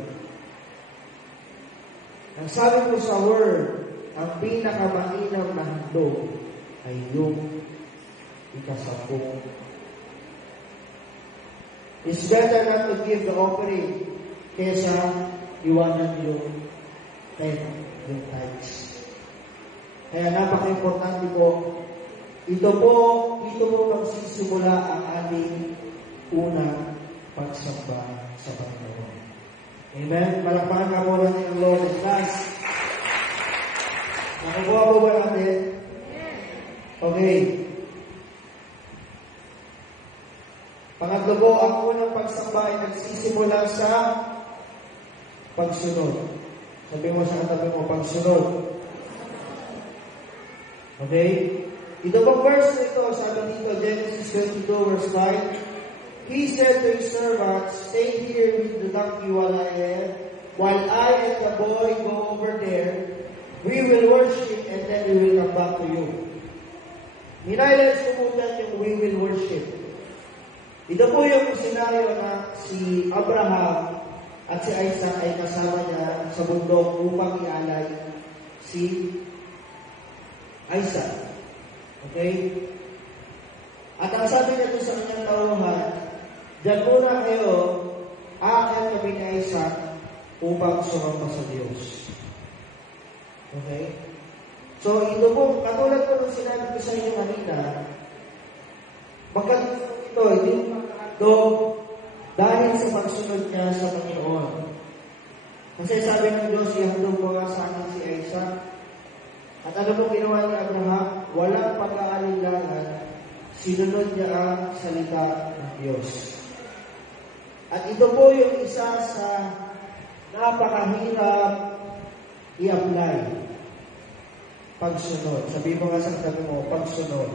Ang sabi po sa word, ang pinakamainam na handog ay yung ikasampung. It's better not to give the offering kesa iwanan yung tithes. Kaya napaka-importante po, ito po magsisimula ang ating unang pagsamba sa Panginoon. Amen? Palakpakan ka po natin ang Lord in class. Nakukuha po ba natin? Okay. Pangatlo po, ang unang pagsamba ay nagsisimula sa pagsunod. Sabi mo sa katabi mo, pagsunod. Okay? Ito pang verse na ito, sabi dito, Genesis 22 verse 5, He said to his servants, stay here with the donkey while I and the boy go over there. We will worship and then we will come back to you. Hinailan sumutan yung we will worship. Ito po yung senaryo na si Abraham at si Isaac ay kasama niya sa bundok upang ialay si Isaac. Okay? At ang sabi niya doon sa kanyang tauhan, diyan muna kayo, akin kami ni Isaac upang sumamba sa Diyos. Okay? So, ito po, katulad ko nung sinabi ko sa inyo kanina, hindi ito dahil sa pagsunod niya sa Panginoon. Kasi sabi ng Diyos, ihandog ko nga sana si Isaac. At ano pong ginawa ni Abraham? Walang pag-aalinlangan, sinunod niya ang salita ng Diyos. At ito po yung isa sa napakahirap i-apply. Pagsunod. Sabi mo nga sa katabi mo, pagsunod.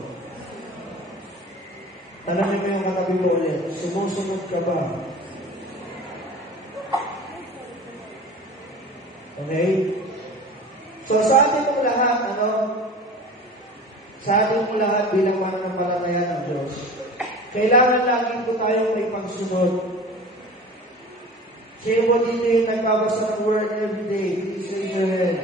Tanangin mo yung katabi mo ulit, sumusunod ka ba? Okay? So sa ating mong lahat, sa ating mong lahat bilang mananampalataya ng Diyos, kailangan lagi po tayong may pagsunod. Sino po dito yung nagbabasa ng word every day? Please raise your hand.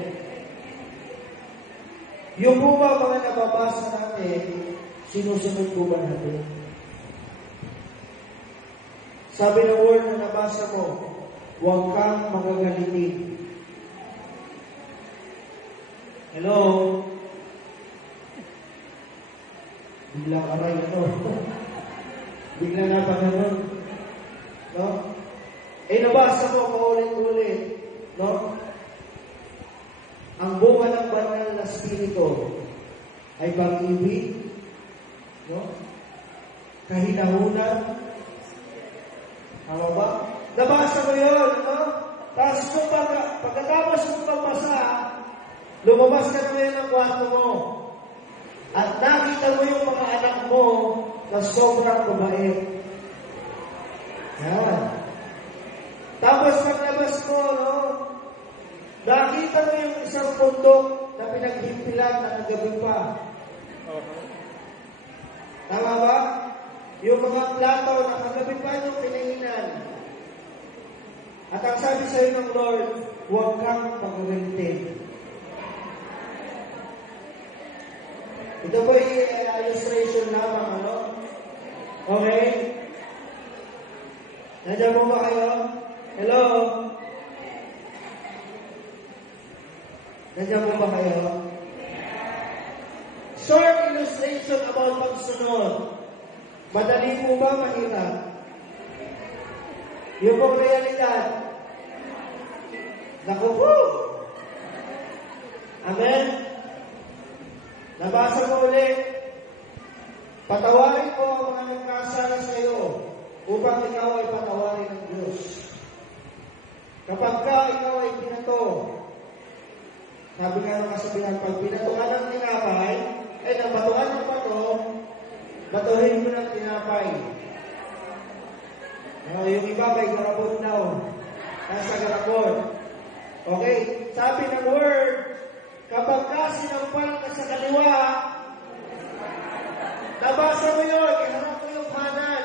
Yung po ba mga nababasa natin, sinusunod po ba natin? Sabi ng word na nabasa mo, huwag kang magagalitin. Hello? Biglang aray ito. Biglang napaganon. No? Nabasa mo paulit-ulit. No? Ang bunga ng banal na spirito ay pag-ibig, no? Kahinahunan. Tama ba? Nabasa mo yun, no? Tapos kung pagkatapos mong magbasa, lumabas ka naman ng kwarto mo. At nakita mo yung mga anak mo na sobrang mabait. Yan. Tapos paglabas mo, no? Nakita mo yung isang bundok na pinaghimpilan na nagabi pa. Tama ba? Yung mga plato na kagabi pa yung pinahinan. At ang sabi sa iyo ng Lord, huwag kang pag-ulintin. Ito po ay illustration lamang, ano? Okay? Nandiyan mo ba kayo? Hello? Nandiyan mo ba kayo? Short illustration about pagsunod. Madali po ba? Mahirap? Yung pong realidad. Naku po! Amen? Nabasa mo ulit. Patawarin ko ang mga nagkasala sa iyo upang ikaw ay patawarin ng Diyos. Kapag ikaw ay binato, sabi nga ng kasabihan, pag binatuan ng tinapay, ay nabatuan ng bato, batuhin mo ng tinapay. Yung iba may garapon daw. Nasa garapon. Okay? Sabi ng word, kapag sinampal ka sa kaliwa, nabasa mo yun, iharap mo yung kanan.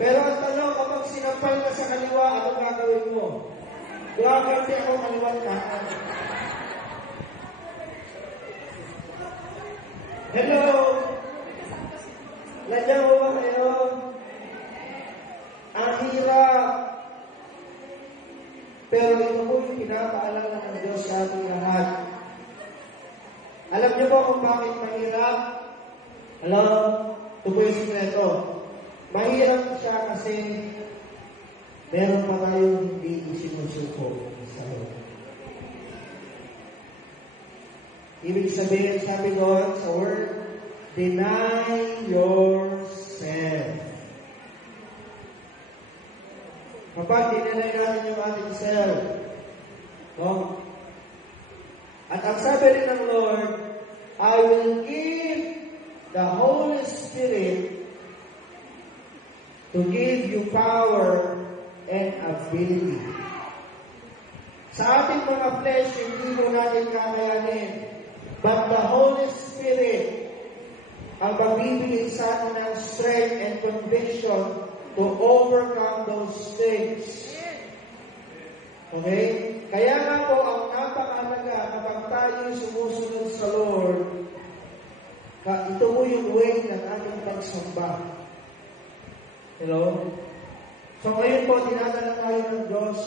Pero ang tanong, kapag sinampal ka sa kaliwa, ano gagawin mo? Gagawin ako kaliwat kanan. Hello? Nandiyan mo ba kayo? Ang hirap. Pero ito po yung pinapaalala ng Diyos sa ating lahat. Alam niyo po kung bakit mahirap? Alam, ito po yung sikreto. Mahirap siya kasi meron pa tayong hindi isinusuko sa iyo. Ibig sabihin, sabi doon sa word, deny yourself. Kapag dinanay natin yung ating self, no? At ang sabi rin ng Lord, I will give the Holy Spirit to give you power and ability. Sa ating mga flesh, hindi mo natin kakayanin. But the Holy Spirit ang magbibigay sa atin ng strength and conviction to overcome those things. Okay? Kaya nga po, ang napakahalaga kapag tayo sumusunod sa Lord, ito po yung way ng ating pagsamba. Hello? So ngayon po, dinadala tayo ng Diyos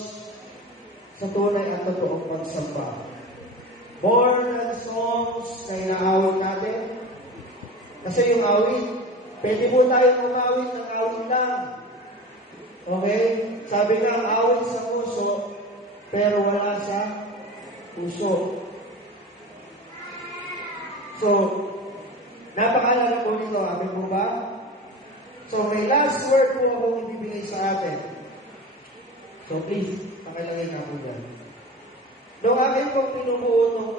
sa tunay at totoong pagsamba. More than songs na inaawit natin. Kasi yung awit, pwede po tayong umawit ng awit lang. Okay? Sabi nga, awit sa puso, pero wala sa puso. So, napakalala po nito, amin po ba? So, may last word po akong ibibigay sa atin. So, please, pakilagay na po dyan. Noong akin pong pinubuo nung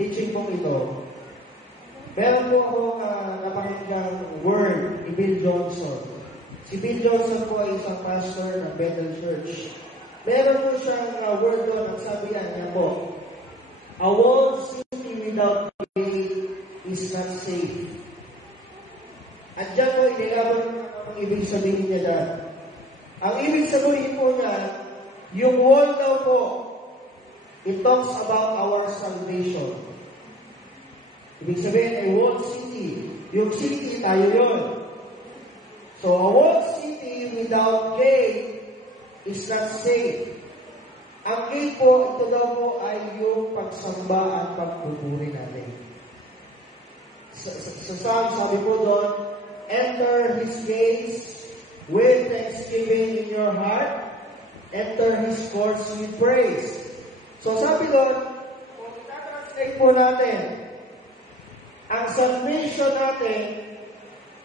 teaching pong ito, meron po akong napakinggang word ni Bill Johnson. Si Bill Johnson po ay isang pastor ng Bethel Church. Meron po siyang word doon, ang sabi niya po, a walled city without a gate is not safe. At dyan po, inilaban ang ibig sabihin niya dyan. Ang ibig sabihin po niya, yung wall daw po, it talks about our salvation. Ibig sabihin ay walled city. Yung city, tayo yun. So, a walled city without gate is not safe. Ang gate po, ito daw po ay yung pagsamba at pagpupuri natin. Sa Psalm, sabi po doon, enter His gates with thanksgiving in your heart, enter His courts with praise. So sabi doon, kung itatranslate po natin, ang salvation natin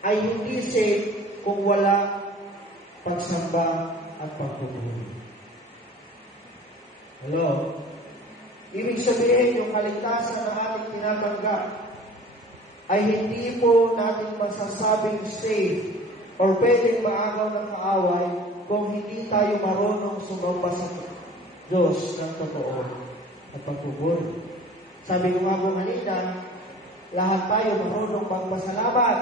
ay hindi safe kung wala pagsamba at pagpupuri. Hello? Ibig sabihin, yung kaligtasan na ating tinatanggap ay hindi po natin masasabing safe or pwedeng maagaw ng kaaway kung hindi tayo marunong sumamba sa Diyos ng totoo at pagpupuri. Sabi ko nga po kanina, lahat tayo marunong magpasalamat.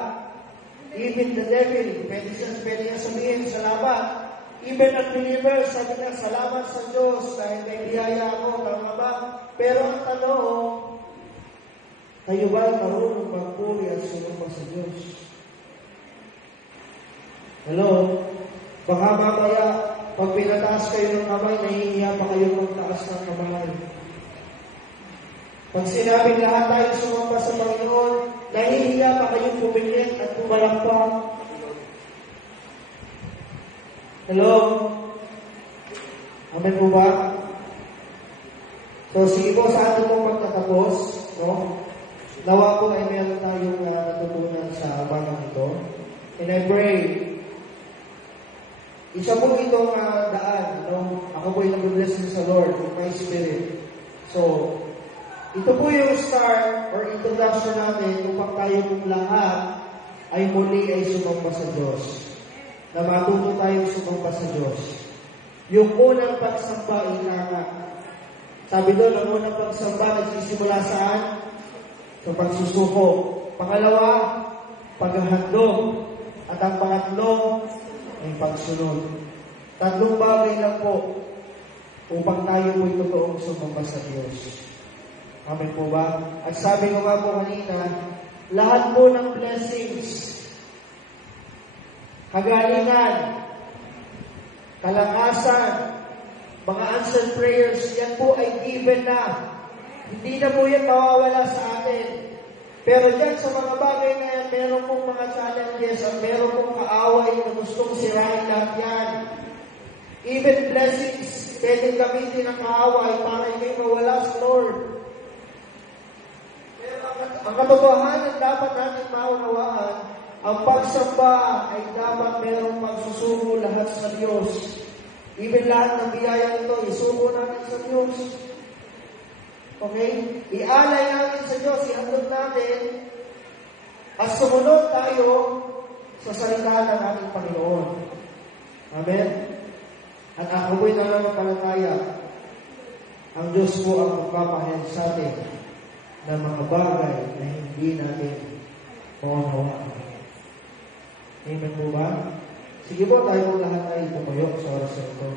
Even the devil, pwede niya sabihin salamat. Even unbelievers, sabi na, salamat sa Diyos dahil may biyaya ako, tama ba? Pero ang tanong, kayo ba ay marunong magpuri at sumamba sa Diyos? Hello? Baka mamaya, pag pinataas kayo ng kamay, nahihiya pa kayo magtaas ng kamay. Pag sinabing lahat tayo sumamba sa Panginoon, nahihiya pa kayong pumilit at pumalakpak. Hello? Amen po ba? So, sige po sa ating pong pagtatapos, no? Nawa po ay meron tayong natutunan sa umagang ito. And I pray, isa po itong daan, no? Ako po ay nag-blessing sa Lord with my spirit. So, ito po yung start or introduction natin upang tayo kung lahat ay muli ay sumamba sa Diyos. Na matuto tayong sumamba sa Diyos. Yung unang pagsamba ay tama. Sabi doon, ang unang pagsamba nagsisimula saan? Sa pagsusuko. Pangalawa, paghahandog. At ang pangatlo ay pagsunod. Tatlong bagay lang po upang tayo po'y totoong sumamba sa Diyos. Amen po ba? At sabi ko nga po kanina, lahat po ng blessings, kagalingan, kalakasan, mga answered prayers, yan po ay given na. Hindi na po yan mawawala sa atin. Pero dyan sa mga bagay na yan, meron pong mga challenges at meron pong kaaway na gustong sirain lahat yan. Even blessings, pwedeng gamitin ang kaaway para hindi mawala sa Lord. Pero ang katotohanan dapat natin maunawaan, ang pagsamba ay dapat merong pagsusuko lahat sa Diyos. Even lahat ng biyaya nito, isuko natin sa Diyos. Okay? Ialay natin sa Diyos, ihandog natin, at sumunod tayo sa salita ng ating Panginoon. Amen? At ako po'y nananampalataya, ang Diyos po ang magpapahayag sa atin ng mga bagay na hindi natin maunawaan. Amen po ba? Sige po, tayo po lahat ay tumayo sa oras na ito.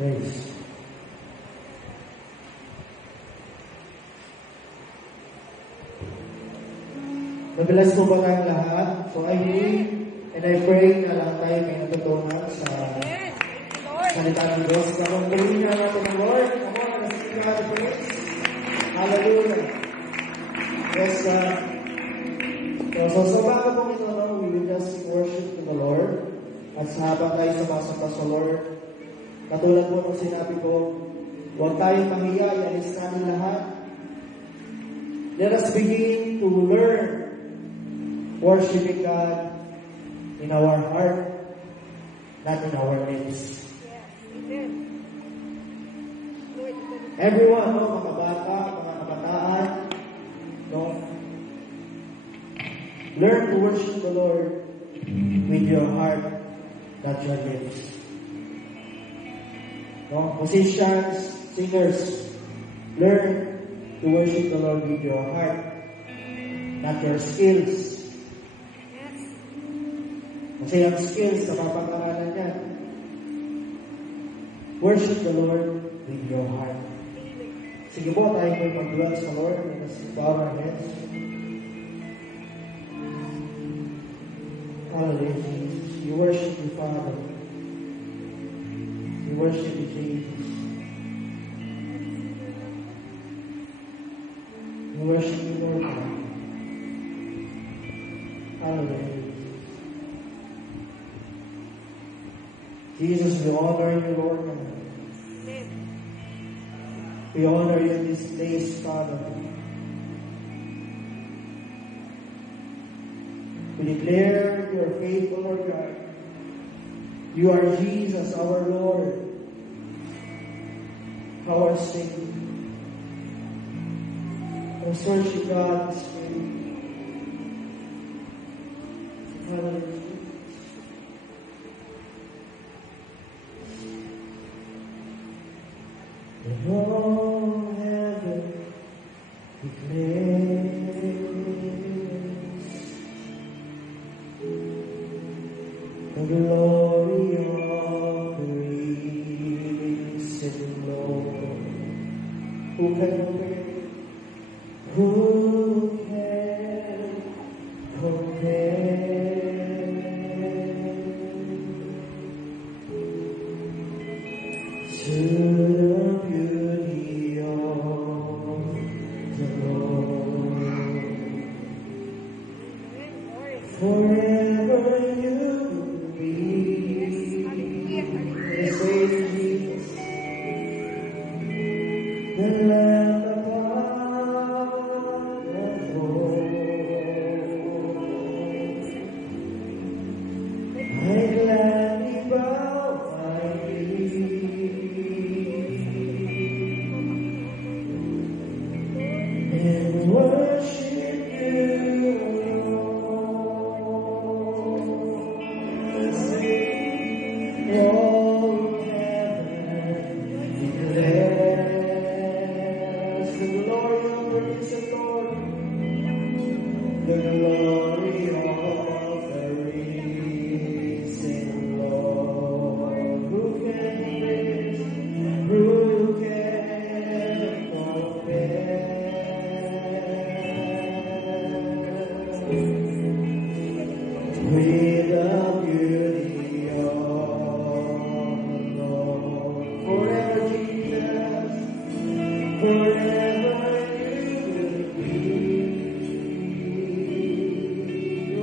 Praise. Mabilis po ba tayong lahat? So I believe and I pray na lahat tayo may natutunan sa salita ng Diyos. Kapag pagpiliin na natin ang Lord, ako, nasipin na natin praise. Hallelujah. Yes, so sa bago pong ito, we will just worship to the Lord. At sa habang tayo sumasamba sa Lord, katulad po nung sinabi ko, huwag tayong mahiya, ialis natin lahat. Let us begin to learn worshiping God in our heart, not in our lips. Everyone, no, mga bata, mga kabataan, no, learn to worship the Lord with your heart, not your lips. No, musicians, singers, learn to worship the Lord with your heart, not your skills. Kasi ang skills, napapangaralan yan. Worship the Lord with your heart. Sige po, tayo po mag-dwell sa Lord. Let us bow our heads. Hallelujah, Jesus. You worship you, Father. You worship you, Jesus. You worship you, Lord God. Hallelujah. Jesus, we honor you, Lord God. We honor you in this place, Father. We declare you are faithful, Lord God. You are Jesus, our Lord, our Savior. And search you, God, this way. Hallelujah. Who can compare? Who can compare to the beauty of the Lord? Forever you will be the same Jesus, the Lamb upon the throne. I gladly bow my knee and worship you. All heaven declares the glory of the risen Lord, the glory of the risen Lord. Who can praise? Who can compare? With the beauty of the Lord. Forever Jesus, forever you will be.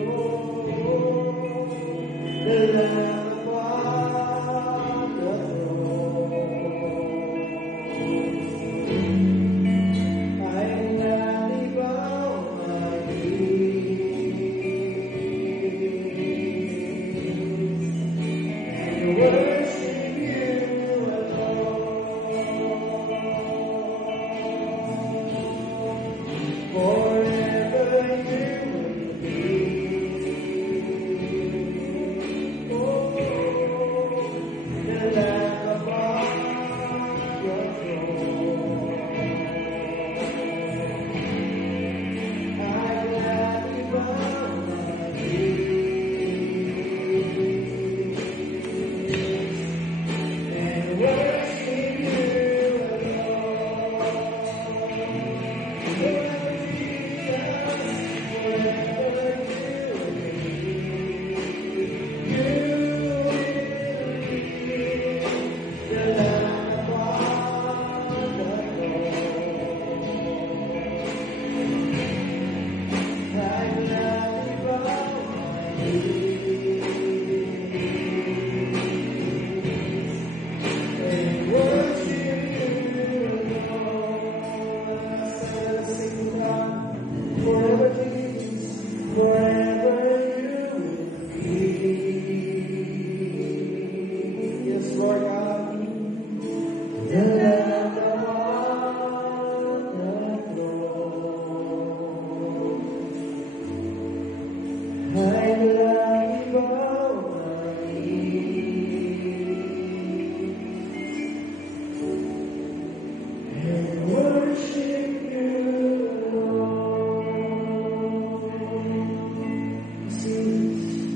Oh, the Lamb upon the throne. I gladly bow my knee and worship you alone. Forever you will be. Oh, the Lamb upon your throne. I gladly bow my knee and worship you alone. Forever Jesus, forever you will be. You will be the Lamb upon the throne. I gladly bow my knee and worship you alone. Let's sing it out. Forever Jesus, forever you will be. Yes, Lord God, the Lamb upon the throne. I gladly bow my knee and worship you alone. Jesus,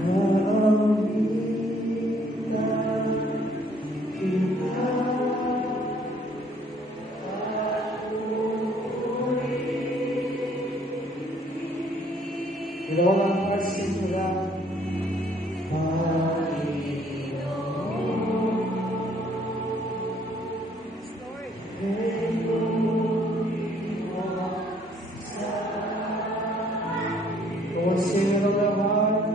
I'll be thine. With all our hearts sing aloud. Lord, sing it of our heart.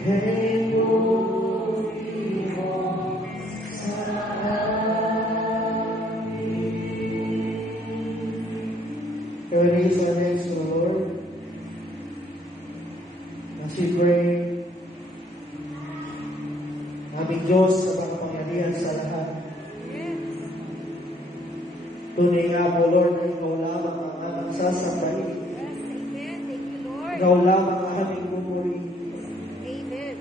Hey, puri mo sa amin. Raise our hands to the Lord as we pray. Aming Diyos sa pagpangyarihan sa lahat. Tunay nga po, Lord, na ikaw lamang ang aming sasambahin. Yes, amen. Thank you, Lord. Ikaw lamang ang aming pupuri. Amen.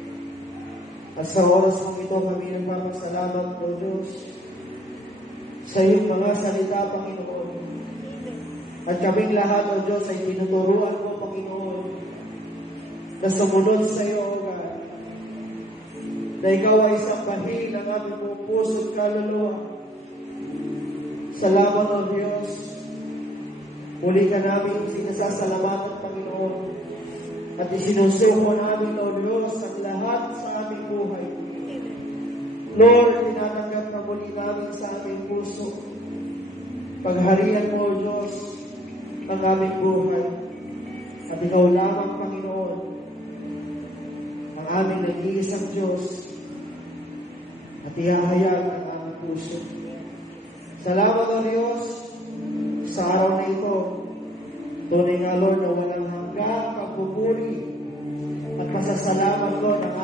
At sa oras mong ito, kami nagpapasalamat po, Diyos, sa iyong mga salita, Panginoon. At kaming lahat, O Diyos, ay tinuturuan mo, Panginoon, na sumunod sa iyo, O God. Na ikaw ay sambahin ng aming buong puso at kaluluwa. Salamat, O Diyos. Muli ka namin sinasasalamatan, Panginoon. At isinusuko namin, O Diyos, ang lahat sa aming buhay. Lord, tinatanggap ka muli namin sa aming puso. Pagharian mo, O Diyos, ang aming buhay. At ikaw lamang, Panginoon, ang aming nag-iisang Diyos at ihahayag ang aming puso. Salamat, O Diyos, sa araw na ito. Tunay nga, Lord, na walang hanggang pagpupuri at pasasalamat, Lord, ang